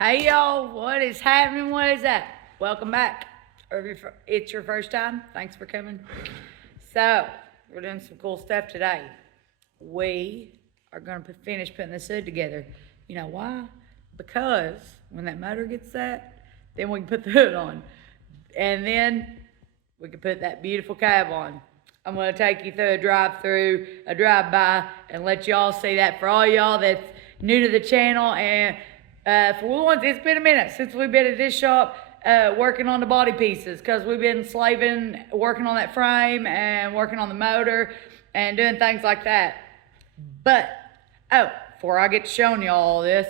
Hey y'all, what is happening? What is that? Welcome back. Or if it's your first time, thanks for coming. So, we're doing some cool stuff today. We are going to finish putting this hood together. You know why? Because when that motor gets set, then we can put the hood on. And then we can put that beautiful cab on. I'm going to take you through a drive-through, a drive-by, and let y'all see that for all y'all that's new to the channel. And for once, it's been a minute since we've been at this shop working on the body pieces, because we've been slaving, working on that frame and working on the motor and doing things like that. But, before I get to showing y'all all this,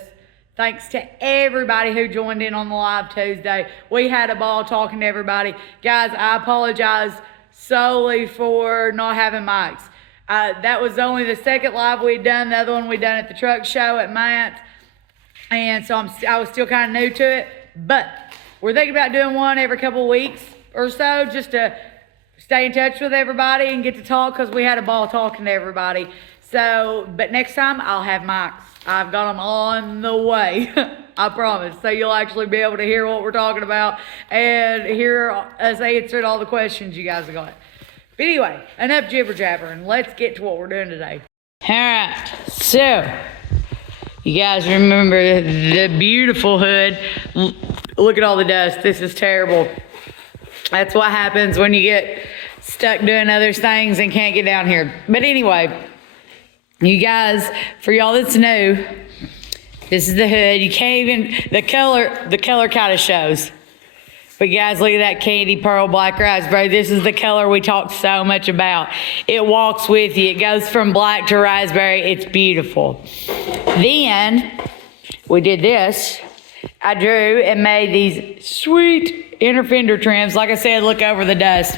thanks to everybody who joined in on the live Tuesday. We had a ball talking to everybody. Guys, I apologize solely for not having mics. That was only the second live we'd done. The other one we'd done at the truck show at Matt. And so I was still kind of new to it. But we're thinking about doing one every couple of weeks or so, just to stay in touch with everybody and get to talk, because we had a ball talking to everybody. So, but next time I'll have mics. I've got them on the way, I promise. So you'll actually be able to hear what we're talking about and hear us answering all the questions you guys have got. But anyway, enough jibber jabbering. Let's get to what we're doing today. All right, so you guys remember the beautiful hood. Look at all the dust. This is terrible. That's what happens when you get stuck doing other things and can't get down here. But anyway, you guys, for y'all that's new, this is the hood. You can't even, the color kind of shows. But guys, look at that candy pearl black raspberry. This is the color we talked so much about. It walks with you. It goes from black to raspberry. It's beautiful. Then we did this. I drew and made these sweet inner fender trims. Like I said, look over the dust.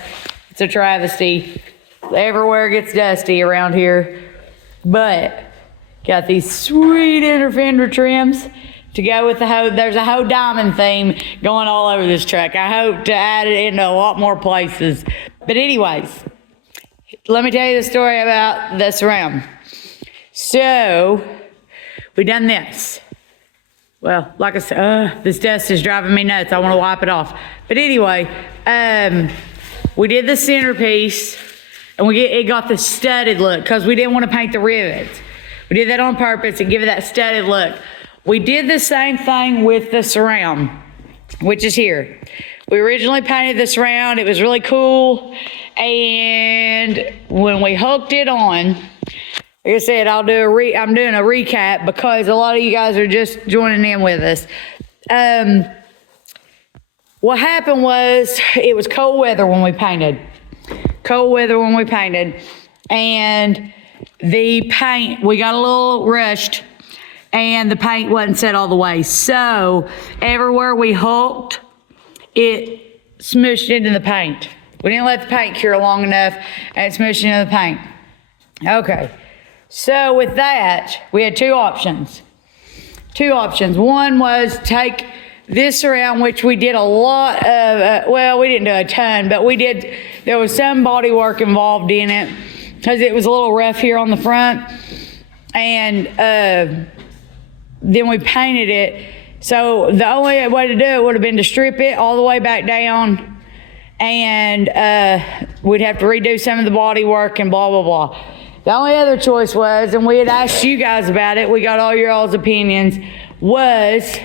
It's a travesty. Everywhere gets dusty around here. But got these sweet inner fender trims to go with the hoe. There's a hoe diamond theme going all over this truck. I hope to add it into a lot more places. But anyways, let me tell you the story about the surround. So we done this. Well, like I said, this dust is driving me nuts. I want to wipe it off. But anyway, we did the centerpiece, and it got the studded look because we didn't want to paint the rivets. We did that on purpose to give it that studded look. We did the same thing with the surround, which is here. We originally painted the surround. It was really cool. And when we hooked it on, like I said, I'm doing a recap because a lot of you guys are just joining in with us. What happened was, it was cold weather when we painted. And the paint, we got a little rushed, and the paint wasn't set all the way. So everywhere we hooked, it smushed into the paint. We didn't let the paint cure long enough, and it smushed into the paint. Okay. So with that, we had two options. One was take this around, which we did a lot of, well, we didn't do a ton, but there was some body work involved in it because it was a little rough here on the front. And then we painted it. So the only way to do it would have been to strip it all the way back down, and we'd have to redo some of the body work and blah, blah, blah. The only other choice was, and we had asked you guys about it, we got all your all's opinions, was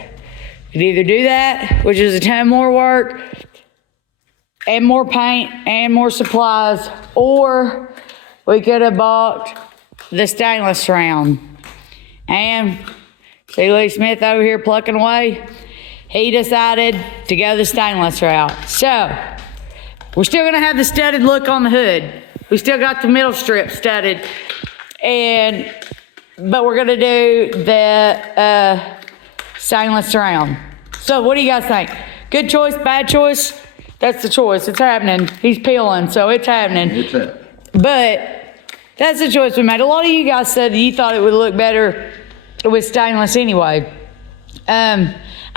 we'd either do that, which is a ton more work, and more paint, and more supplies, or we could have bought the stainless round. And see Lee Smith over here plucking away? He decided to go the stainless route. So, we're still gonna have the studded look on the hood. We still got the middle strip studded, but we're gonna do the stainless surround. So what do you guys think? Good choice, bad choice? That's the choice. It's happening. He's peeling, so it's happening. It's happening. But that's the choice we made. A lot of you guys said that you thought it would look better with stainless anyway.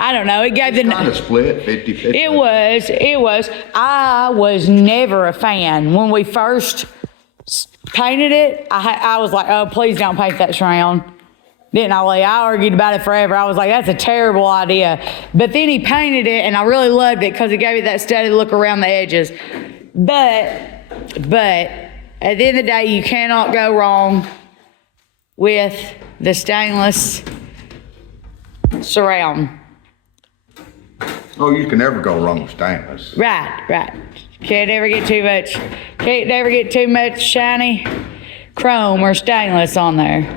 I don't know. It gave the kind of split 50-50. It was. I was never a fan. When we first painted it, I was like, oh, please don't paint that surround. Didn't I, Lee? I argued about it forever. I was like, that's a terrible idea. But then he painted it, and I really loved it because it gave me that steady look around the edges. But at the end of the day, you cannot go wrong with the stainless surround. Oh, you can never go wrong with stainless. Right. Can't ever get too much shiny chrome or stainless on there.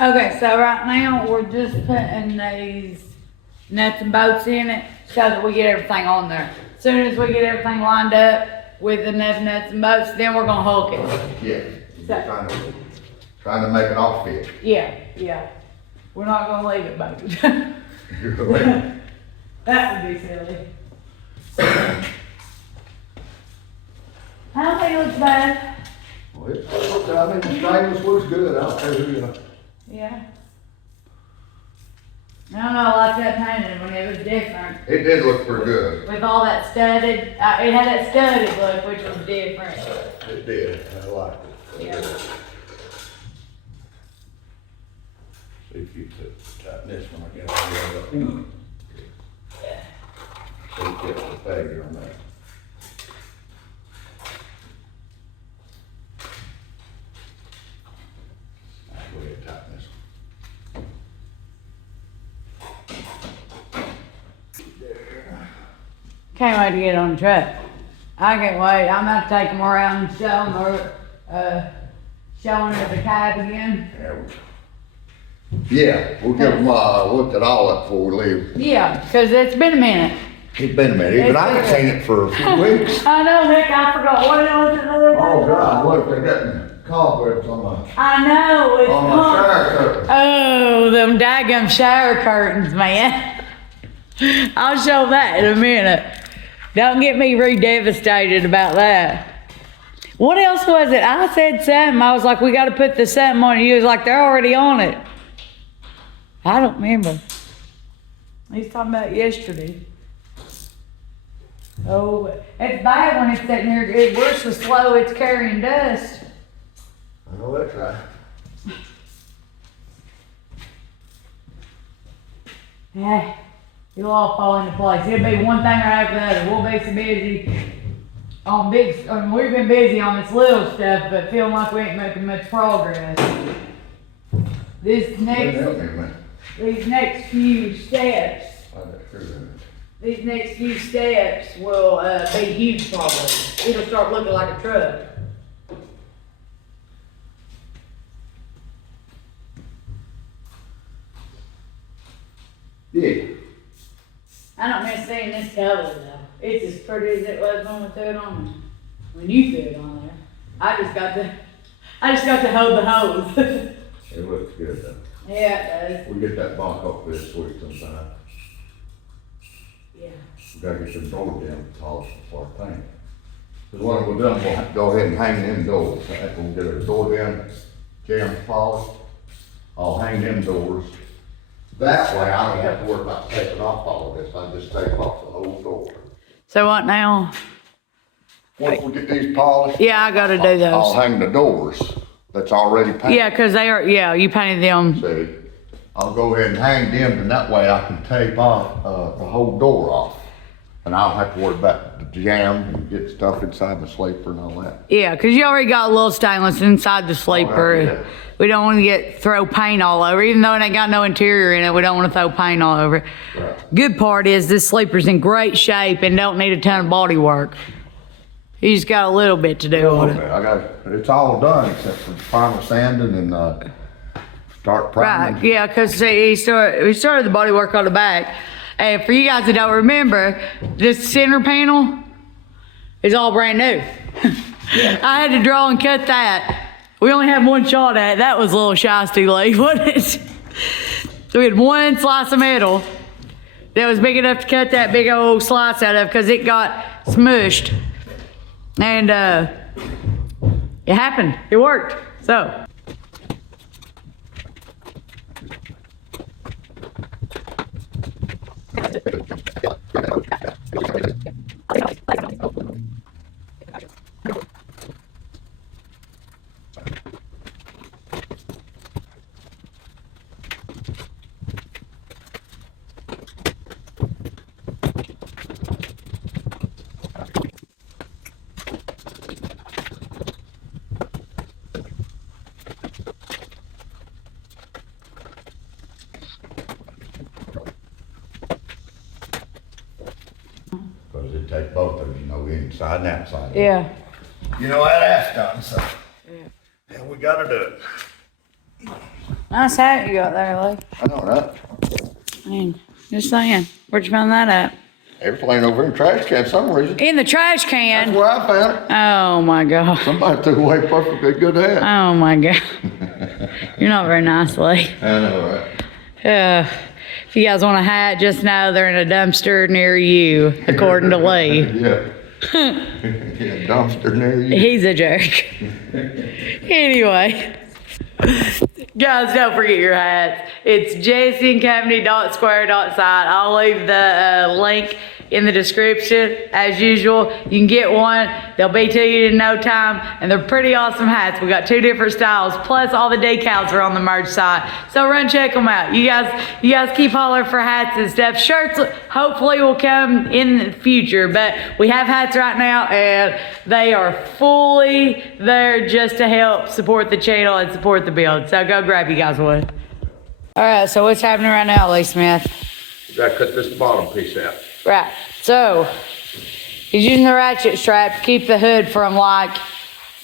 Okay, so right now we're just putting these nuts and bolts in it so that we get everything on there. As soon as we get everything lined up with enough nuts and bolts, then we're gonna hook it. Yeah, trying to make it all fit. Yeah. We're not gonna leave it bolted. That would be silly. I don't think it looks bad. Well, I mean, the stainless looks good. I don't care who you know. Yeah. I don't know, I like that painting when it was different. It did look pretty good. With all that studded, it had that studded look, which was different. It did. I liked it. Yeah. See if you could tighten this one, I guess. Yeah. So you get the failure on that. Go ahead and tighten this one. Can't wait to get on the truck. I can't wait. I'm about to take them around and show them, showing her the cab again. Yeah, we'll give them, looked at all that before we leave. Yeah, because it's been a minute. It's been a minute, but I haven't seen it for a few weeks. I know, Nick, I forgot what it was another day. Oh God, look, they're getting cobwebs on I know, it's my shower curtain. Oh, them daggum shower curtains, man. I'll show that in a minute. Don't get me re-devastated about that. What else was it? I said something. I was like, we got to put the something on it. You was like, they're already on it. I don't remember. He's talking about yesterday. Oh, it's bad when it's sitting here. We're so slow, it's carrying dust. I know that's right. Yeah, it'll all fall into place. It'll be one thing right after the other. We'll be so busy on we've been busy on this little stuff, but feeling like we ain't making much progress. These next few steps will be huge progress. It'll start looking like a truck. Yeah. I don't miss seeing this color though. It's as pretty as it was when we threw it on there. When you threw it on there. I just got to hold the hose. It looks good though. Yeah, it does. We get that block off this week sometime. Yeah. We gotta get some doors down polished before I paint. Cause when we're done, we'll have to go ahead and hang them doors. After we get our door down, jam polished, I'll hang them doors. That way I don't have to worry about taking off all of this. I just take off the whole door. So what now? Once we get these polished. Yeah, I gotta do those. I'll hang the doors that's already painted. Yeah, cause they are, yeah, you painted them. See, I'll go ahead and hang them, and that way I can tape off, the whole door off. And I don't have to worry about the jam and get stuff inside the sleeper and all that. Yeah, cause you already got a little stainless inside the sleeper. yeah. We don't wanna throw paint all over, even though it ain't got no interior in it, we don't wanna throw paint all over it. Right. Good part is this sleeper's in great shape and don't need a ton of body work. You just got a little bit to do on it. Okay, it's all done except for final sanding and, start priming. Right, yeah, because he started the body work on the back. And for you guys that don't remember, this center panel is all brand new. I had to draw and cut that. We only had one shot at it. That was a little shysty, Lee, wasn't it? So we had one slice of metal that was big enough to cut that big old slice out of because it got smushed. And it happened. It worked. So. Because it takes both of you, inside and outside. Yeah. You know how that's done, so. Yeah, we gotta do it. Nice hat you got there, Lee. I know that. I mean, just saying. Where'd you find that at? Everything over in the trash can for some reason. In the trash That's can. where I found it. Oh my God. Somebody threw away a perfectly good hat. Oh my God. You're not very nice, Lee. I know, right? If you guys want a hat, just know they're in a dumpster near you, according to Lee. Yeah. Yeah, dumpster near you. He's a jerk. Anyway. Guys, don't forget your hats. It's jessieandcompany.square.site. I'll leave the link in the description. As usual, you can get one. They'll be to you in no time, and they're pretty awesome hats. We got 2 different styles, plus all the decals are on the merch site. So run check them out. You guys keep hollering for hats and stuff. Shirts hopefully will come in the future, but we have hats right now, and they are fully there just to help support the channel and support the build. So go grab you guys one. All right, so what's happening right now, Lee Smith? We gotta cut this bottom piece out. Right, so he's using the ratchet strap to keep the hood from like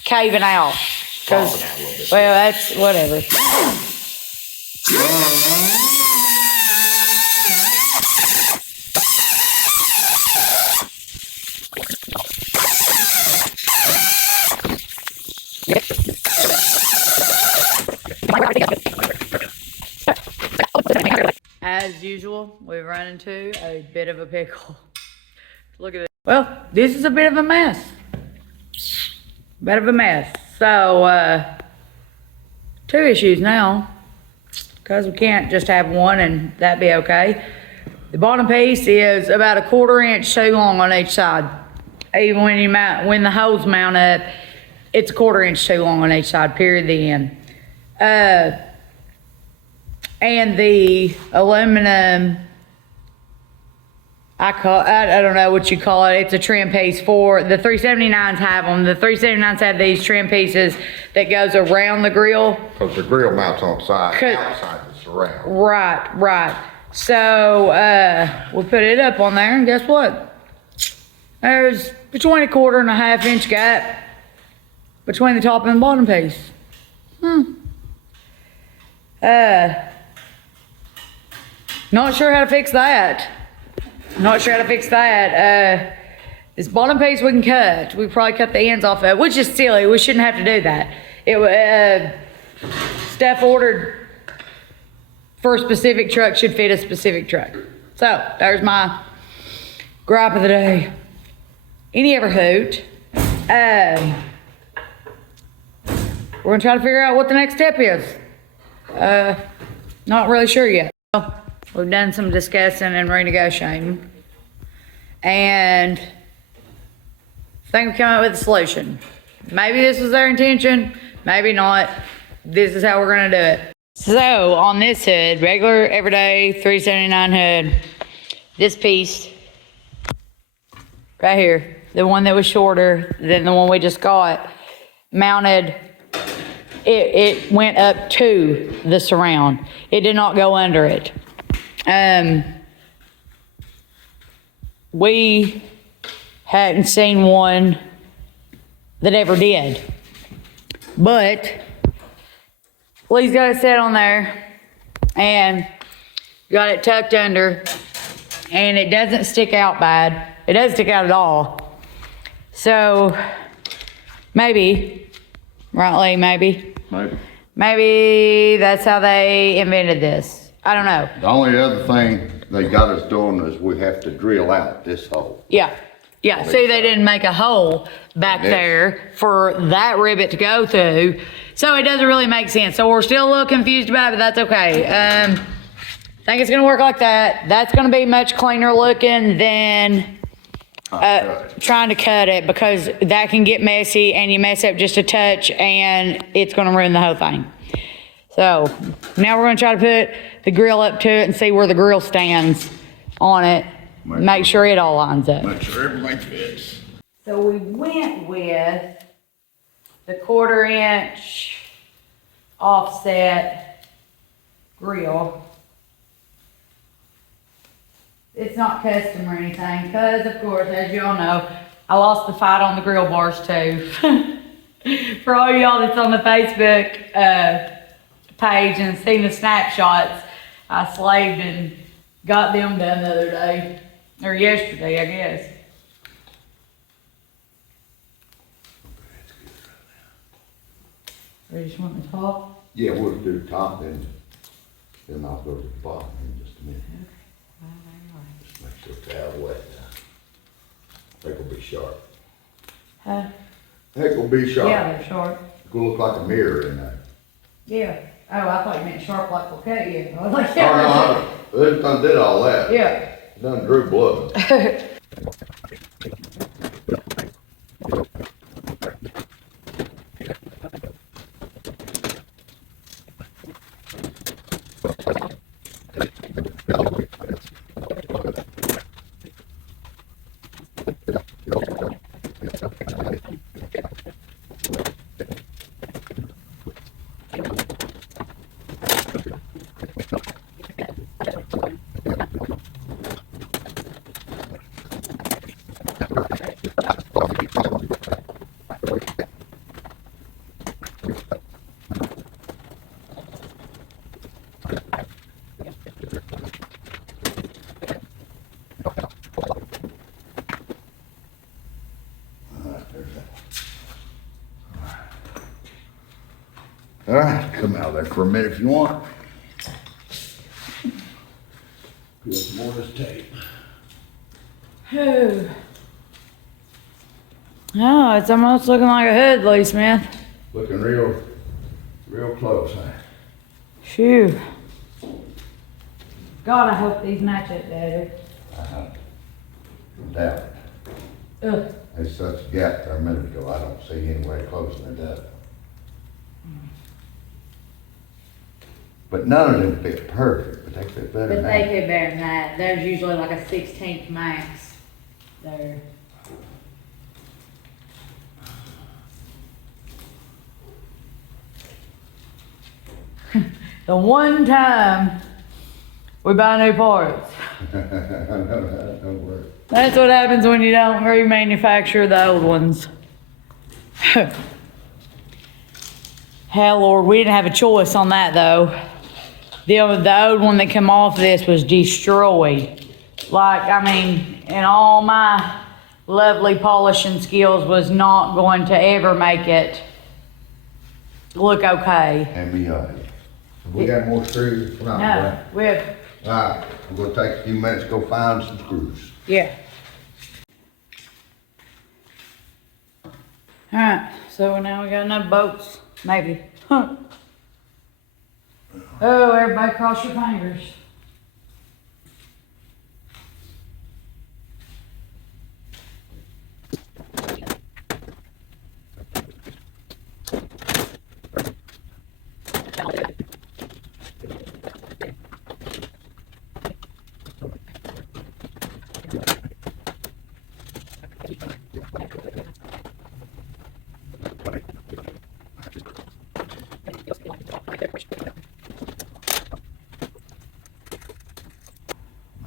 caving out. Cause, Falling out a little bit. well, that's whatever. As usual, we run into a bit of a pickle. Look at it. Well, this is a bit of a mess. Bit of a mess. So, 2 issues now, because we can't just have one and that be okay. The bottom piece is about 1/4 inch too long on each side. Even when the holes mount up, it's 1/4 inch too long on each side, period, the end. And the aluminum, I don't know what you call it. It's a trim piece for the 379s have them. The 379s have these trim pieces that goes around the grill. Because the grill mounts on the side, Could- outside is surround. Right. So we put it up on there, and guess what? There's between 1/4 and a 1/2 inch gap between the top and the bottom piece. Not sure how to fix that. This bottom piece we can cut. We probably cut the ends off of it, which is silly. We shouldn't have to do that. Stuff ordered for a specific truck should fit a specific truck. So there's my gripe of the day. Any ever hoot. We're gonna try to figure out what the next step is. Not really sure yet. We've done some discussing and renegotiating. And I think we came up with a solution. Maybe this was their intention, maybe not. This is how we're gonna do it. So on this hood, regular everyday 379 hood, this piece right here, the one that was shorter than the one we just got, mounted, it went up to the surround. It did not go under it. We hadn't seen one that ever did. But Lee's got it set on there and got it tucked under and it doesn't stick out bad. It doesn't stick out at all. So maybe, right Lee, maybe that's how they invented this. I don't know. The only other thing they got us doing is we have to drill out this hole. Yeah. See, they didn't make a hole back there for that rivet to go through. So it doesn't really make sense. So we're still a little confused about it, but that's okay. I think it's gonna work like that. That's gonna be much cleaner looking than trying to cut it, because that can get messy and you mess up just a touch and it's gonna ruin the whole thing. So now we're gonna try to put the grill up to it and see where the grill stands on it. Make sure it all lines up. Make sure everything fits. So we went with the 1/4 inch offset grill. It's not custom or anything, because of course, as y'all know, I lost the fight on the grill bars too. For all y'all that's on the Facebook page and seen the snapshots, I slaved and got them done the other day, or yesterday, I guess. We just want the top? Yeah, we'll do top and then I'll go to the bottom in just a minute. Just make sure it's out of the way. I think it'll be sharp. Huh? I think it'll be sharp. Yeah, they're sharp. It'll look like a mirror in there. Yeah. Oh, I thought you meant sharp like we'll cut you. I was like, Oh, yeah. no, they done did all that. Yeah. Done drew blood. All right, come out there for a minute if you want. Peel some more of this tape. Oh. Oh, it's almost looking like a hood, Lee Smith. Looking real close, huh? Phew. God, I hope these match up better. No doubt. Ugh. There's such a gap there a minute ago, I don't see any way close than that. But none of them fit perfect, but they fit better But than they that. fit better than that. There's usually like a 16th max there. The one time we buy new parts. Don't worry. That's what happens when you don't remanufacture the old ones. Hell, Lord, we didn't have a choice on that though. The old one that came off this was destroyed. Like, I mean, and all my lovely polishing skills was not going to ever make it look okay. And me, we got more screws? No, we have, All right, we're gonna take a few minutes to go find some screws. yeah. Alright, so now we got enough bolts, maybe. Huh. Oh, everybody cross your fingers.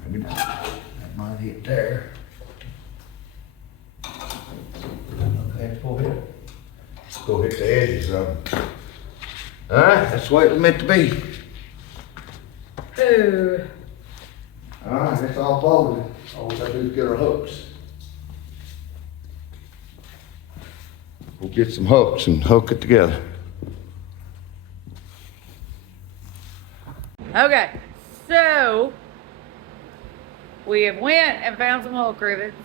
Maybe not. That might hit there. Okay, go hit the edges of them. Alright, that's the way it was meant to be. Ooh. Alright, that's all folded. All we gotta do is get our hooks. We'll get some hooks and hook it together. Okay, so we have went and found some hook rivets,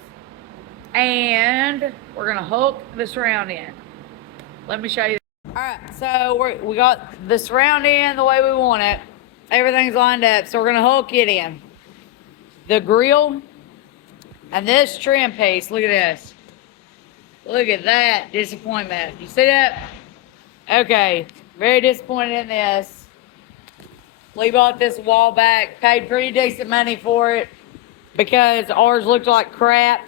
and we're gonna hook the surround in. Let me show you. All right, so we got the surround in the way we want it. Everything's lined up, so we're gonna hook it in. The grill and this trim piece. Look at this. Look at that disappointment. You see that? Okay, very disappointed in this. We bought this a while back, paid pretty decent money for it because ours looked like crap.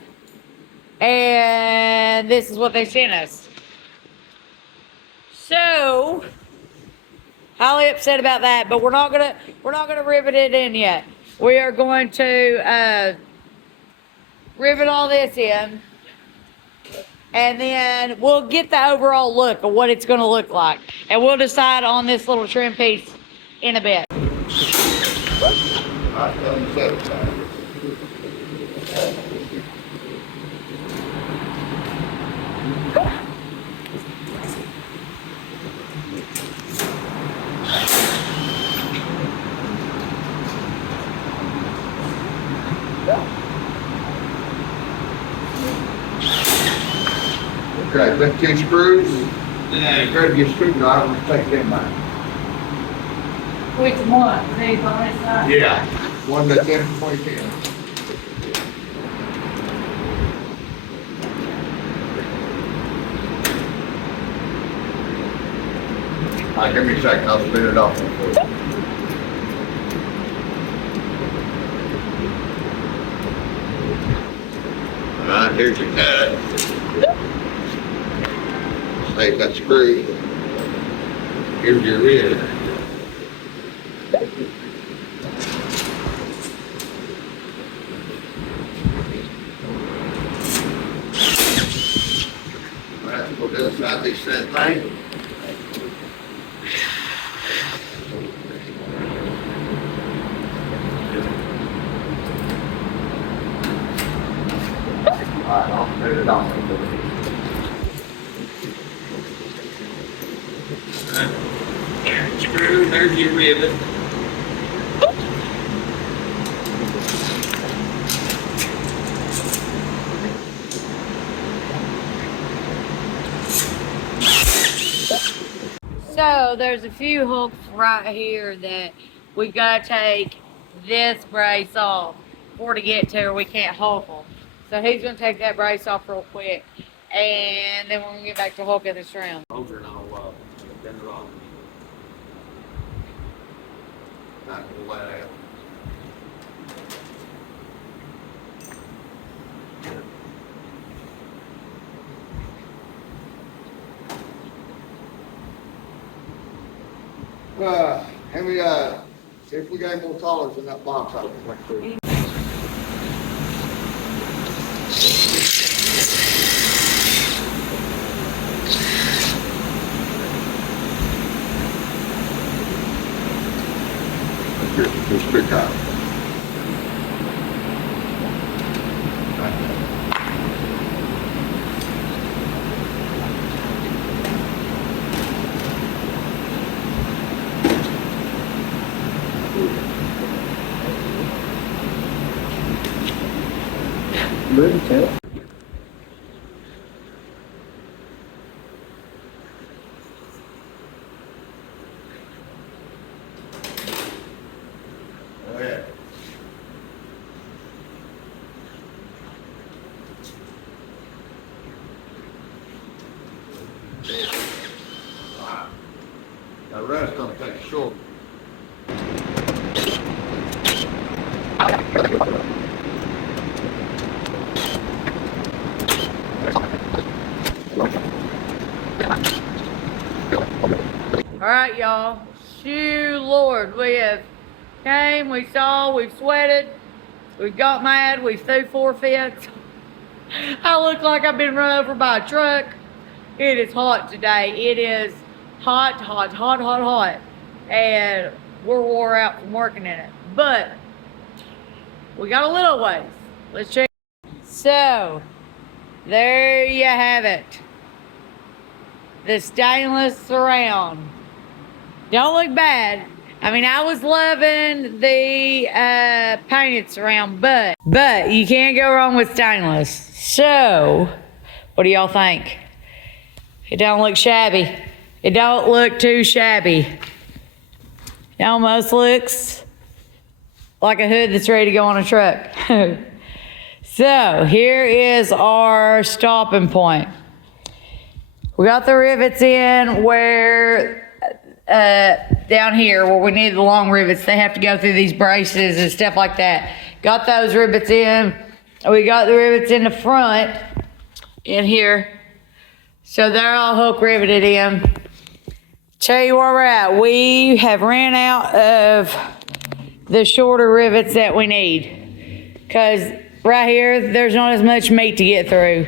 And this is what they sent us. So, highly upset about that, but we're not gonna rivet it in yet. We are going to rivet all this in, and then we'll get the overall look of what it's gonna look like. And we'll decide on this little trim piece in a bit. Okay, lift 2 screws. Yeah, grab your screwdriver and take them out. Which one? These on this side? Yeah. One to 10 and 20 pins. All right, give me a second, I'll spin it off for you. All right, here's your nut. Save that screw. Here's your rib. All right, we'll do inside these same thing. All right, I'll put it on. Screw, there's your rivet. So there's a few hooks right here that we gotta take this brace off for to get to, or we can't hook them. So he's gonna take that brace off real quick, and then we're gonna get back to hooking this round. Those are now, been wrong. Not gonna let out. And we, see if we got any more collars in that box out there. Here's big guy. Really tell. Oh, yeah. The rest gonna take short. All right, y'all. Shoo, Lord, we have came, we saw, we've sweated, we've got mad, we threw 4 fits. I look like I've been run over by a truck. It is hot today. It is hot, hot, hot, hot, hot. And we're wore out from working in it. But we got a little ways. Let's check. So, there you have it. The stainless surround. Don't look bad. I mean, I was loving the painted surround, but you can't go wrong with stainless. So, what do y'all think? It don't look shabby. It don't look too shabby. It almost looks like a hood that's ready to go on a truck. So, here is our stopping point. We got the rivets in where, down here where we need the long rivets. They have to go through these braces and stuff like that. Got those rivets in. We got the rivets in the front in here. So they're all hook riveted in. Tell you where we're at. We have ran out of the shorter rivets that we need. Because right here, there's not as much meat to get through.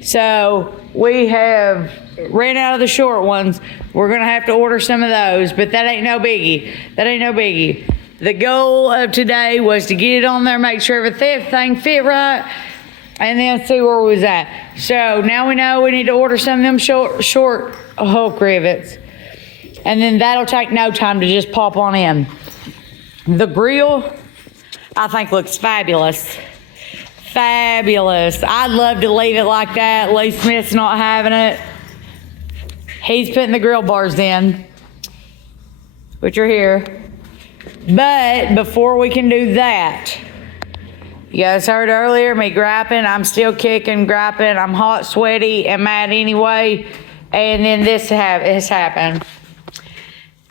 So we have ran out of the short ones. We're going to have to order some of those, but that ain't no biggie. That ain't no biggie. The goal of today was to get it on there, make sure everything fit right, and then see where we was at. So now we know we need to order some of them short hook rivets. And then that'll take no time to just pop on in. The grill, I think, looks fabulous. Fabulous. I'd love to leave it like that. Lee Smith's not having it. He's putting the grill bars in, which are here. But before we can do that, you guys heard earlier me griping. I'm still kicking, griping. I'm hot, sweaty, and mad anyway. And then this has happened.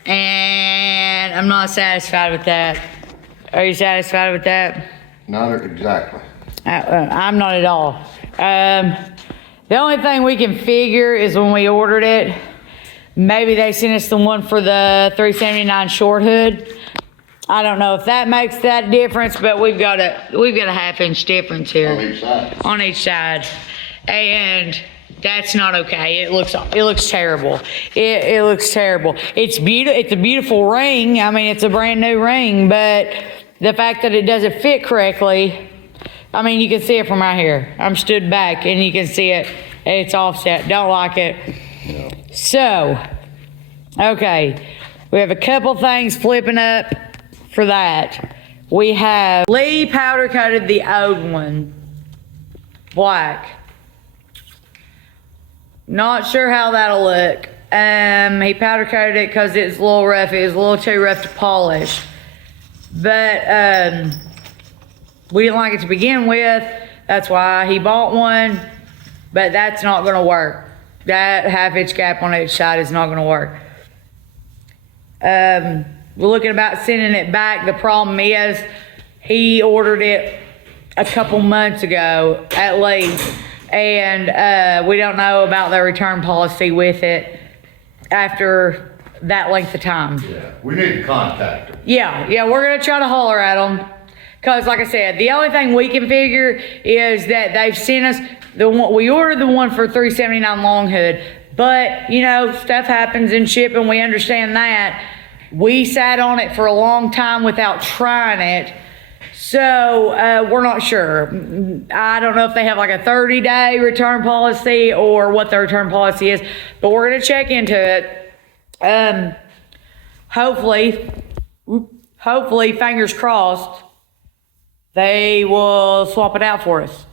And I'm not satisfied with that. Are you satisfied with that? Not exactly. I'm not at all. The only thing we can figure is when we ordered it, maybe they sent us the one for the 379 short hood. I don't know if that makes that difference, but we've got a half-inch difference here. On each side. On each side. And that's not okay. It looks terrible. It looks terrible. It's a beautiful ring. I mean, it's a brand new ring, but the fact that it doesn't fit correctly, I mean, you can see it from right here. I'm stood back and you can see it. It's offset. Don't like it. No. So, okay. We have a couple things flipping up for that. We have Lee powder coated the old one black. Not sure how that'll look. He powder coated it because it's a little rough. It was a little too rough to polish. But we didn't like it to begin with. That's why he bought one. But that's not going to work. That half-inch gap on each side is not going to work. We're looking about sending it back. The problem is he ordered it a couple months ago at least. And we don't know about their return policy with it after that length of time. Yeah, we need to contact them. Yeah, we're going to try to holler at them. Because, like I said, the only thing we can figure is that they've sent us the one. We ordered the one for 379 long hood. But, you know, stuff happens in shipping. We understand that. We sat on it for a long time without trying it. So, we're not sure. I don't know if they have like a 30-day return policy or what the return policy is. But we're going to check into it. Hopefully, fingers crossed, they will swap it out for us.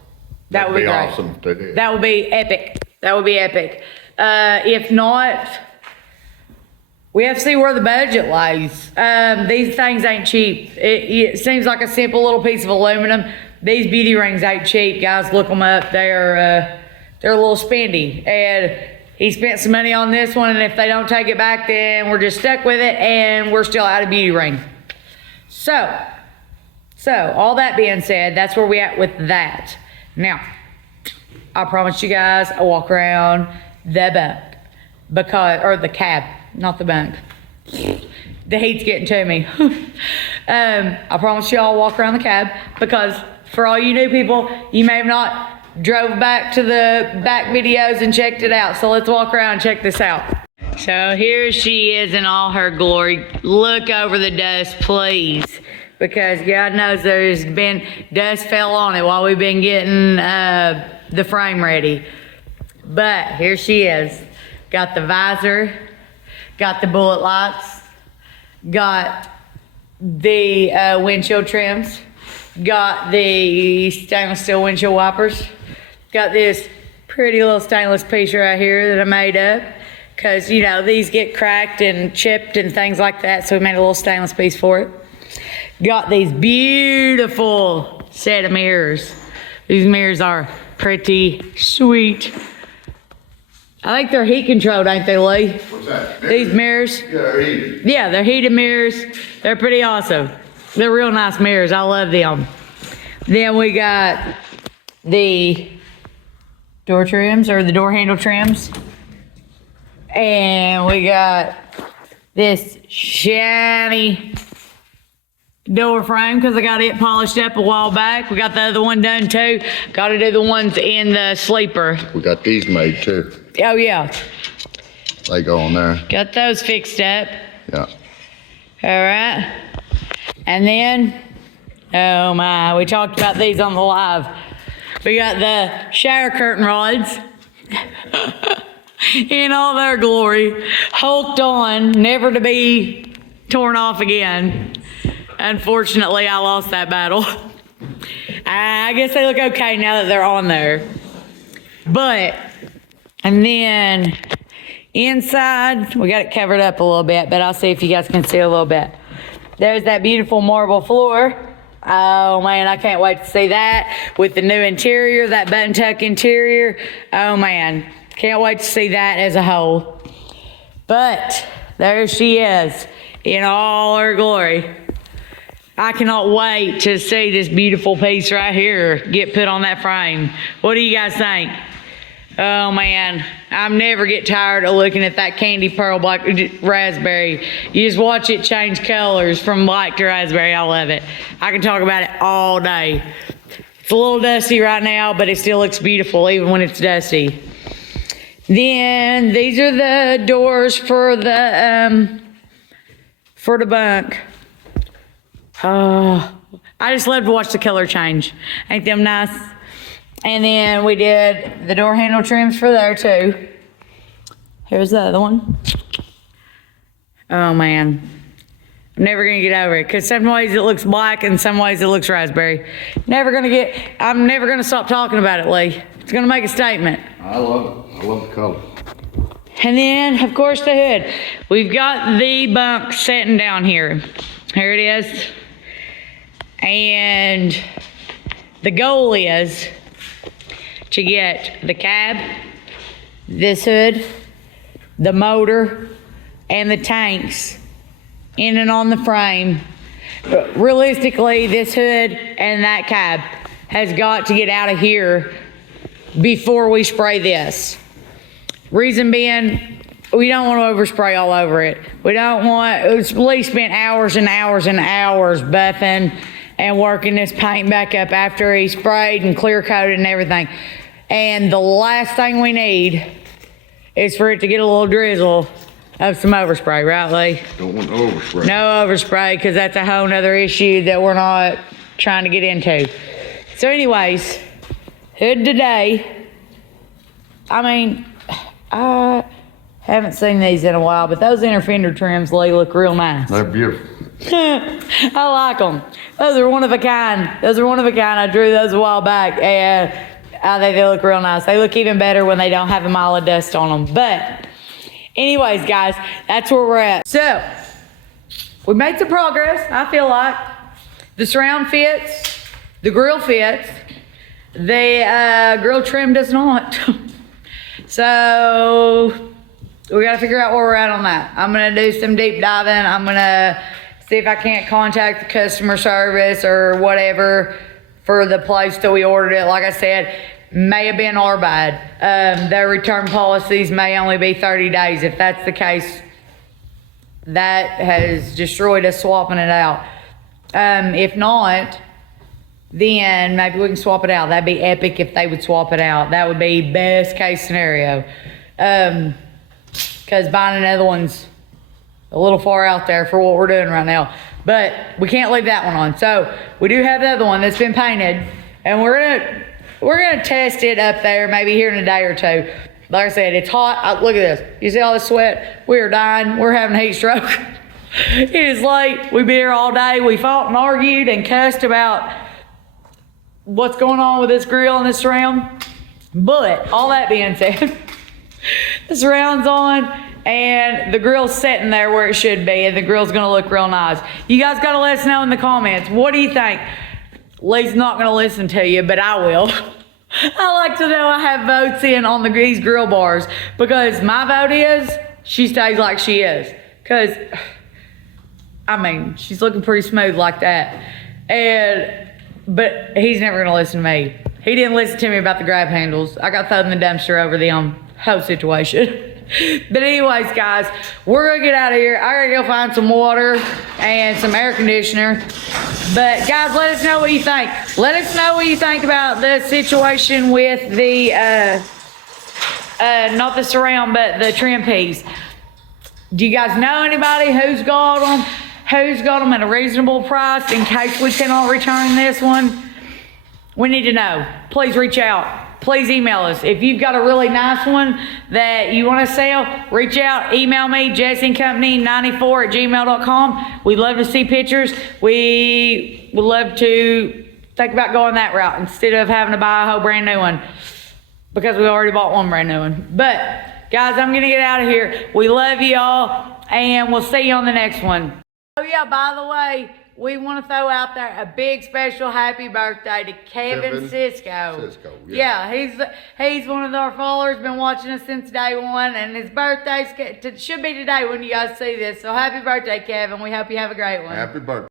That would be great. Awesome if they did. That would be epic. That would be epic. If not, we have to see where the budget lies. These things ain't cheap. It seems like a simple little piece of aluminum. These beauty rings ain't cheap, guys. Look them up. They're a little spendy. And he spent some money on this one, and if they don't take it back, then we're just stuck with it, and we're still out of beauty ring. So all that being said, that's where we at with that. Now, I promised you guys I walk around the bunk or the cab, not the bunk. The heat's getting to me. I promise you I'll walk around the cab because for all you new people, you may have not drove back to the back videos and checked it out. So let's walk around and check this out. So here she is in all her glory. Look over the dust, please. Because God knows there's been, dust fell on it while we've been getting the frame ready. But here she is. Got the visor, got the bullet lights, got the windshield trims, got the stainless steel windshield wipers, got this pretty little stainless piece right here that I made up. Because, you know, these get cracked and chipped and things like that, so we made a little stainless piece for it. Got these beautiful set of mirrors. These mirrors are pretty sweet. I think they're heat controlled, ain't they, Lee? What's that? These mirrors? Yeah, they're heated. Yeah, they're heated mirrors. They're pretty awesome. They're real nice mirrors. I love them. Then we got the door trims, or the door handle trims. And we got this shiny door frame because I got it polished up a while back. We got the other one done too. Got to do the ones in the sleeper. We got these made too. Oh yeah. They go on there. Got those fixed up. Yeah. All right. And then, oh my, we talked about these on the live. We got the shower curtain rods. In all their glory, hulked on, never to be torn off again. Unfortunately, I lost that battle. I guess they look okay now that they're on there. But, and then inside, we got it covered up a little bit, but I'll see if you guys can see a little bit. There's that beautiful marble floor. Oh man, I can't wait to see that with the new interior, that button tuck interior. Oh man. Can't wait to see that as a whole. But there she is in all her glory. I cannot wait to see this beautiful piece right here get put on that frame. What do you guys think? Oh man, I never get tired of looking at that candy pearl black raspberry. You just watch it change colors from black to raspberry. I love it. I can talk about it all day. It's a little dusty right now, but it still looks beautiful even when it's dusty. Then these are the doors for the bunk. Oh, I just love to watch the color change. Ain't them nice? And then we did the door handle trims for there too. Here's the other one. Oh man, I'm never gonna get over it because some ways it looks black and some ways it looks raspberry. I'm never gonna stop talking about it, Lee. It's gonna make a statement. I love it. I love the color. And then, of course, the hood. We've got the bunk sitting down here. Here it is. And the goal is to get the cab, this hood, the motor, and the tanks in and on the frame. Realistically, this hood and that cab has got to get out of here before we spray this. Reason being, we don't want to overspray all over it. We don't want, Lee spent hours and hours and hours buffing and working this paint back up after he sprayed and clear coated and everything. And the last thing we need is for it to get a little drizzle of some overspray, right, Lee? Don't want no overspray. No overspray, because that's a whole nother issue that we're not trying to get into. So anyways, hood today. I mean, I haven't seen these in a while, but those inner fender trims, Lee, look real nice. They're beautiful. I like them. Those are one of a kind. I drew those a while back, and I think they look real nice. They look even better when they don't have a mile of dust on them. But anyways, guys, that's where we're at. So, we made some progress, I feel like. The surround fits. The grill fits. The grill trim does not. So, we got to figure out where we're at on that. I'm going to do some deep diving. I'm going to see if I can't contact the customer service or whatever for the place that we ordered it. Like I said, may have been our bad. Their return policies may only be 30 days. If that's the case, that has destroyed us swapping it out. If not, then maybe we can swap it out. That'd be epic if they would swap it out. That would be best case scenario. Cause Cause buying another one's a little far out there for what we're doing right now. But we can't leave that one on. So we do have the other one that's been painted, and we're gonna test it up there maybe here in a day or two. Like I said, it's hot. Look at this. You see all this sweat? We are dying. We're having a heat stroke. It is late. We've been here all day. We fought and argued and cussed about what's going on with this grill and this surround. But all that being said, the surround's on and the grill's sitting there where it should be, and the grill's gonna look real nice. You guys gotta let us know in the comments. What do you think? Lee's not gonna listen to you, but I will. I like to know I have votes in on these grill bars, because my vote is she stays like she is. Cause I mean, she's looking pretty smooth like that. But he's never gonna listen to me. He didn't listen to me about the grab handles. I got thrown in the dumpster over the whole situation. But anyways, guys, we're gonna get out of here. I gotta go find some water and some air conditioner. But guys, let us know what you think. Let us know what you think about the situation with the, not the surround, but the trim piece. Do you guys know anybody who's got them? Who's got them at a reasonable price in case we cannot return this one? We need to know. Please reach out. Please email us. If you've got a really nice one that you want to sell, reach out. Email me, jessieandcompany.square.site. We'd love to see pictures. We would love to think about going that route instead of having to buy a whole brand new one, because we already bought one brand new one. But guys, I'm going to get out of here. We love y'all, and we'll see you on the next one. Oh yeah, by the way, we want to throw out there a big special happy birthday to Kevin Cisco. Yeah, he's one of our followers, been watching us since day one, and his birthday should be today when you guys see this. So happy birthday, Kevin. We hope you have a great one. Happy birthday.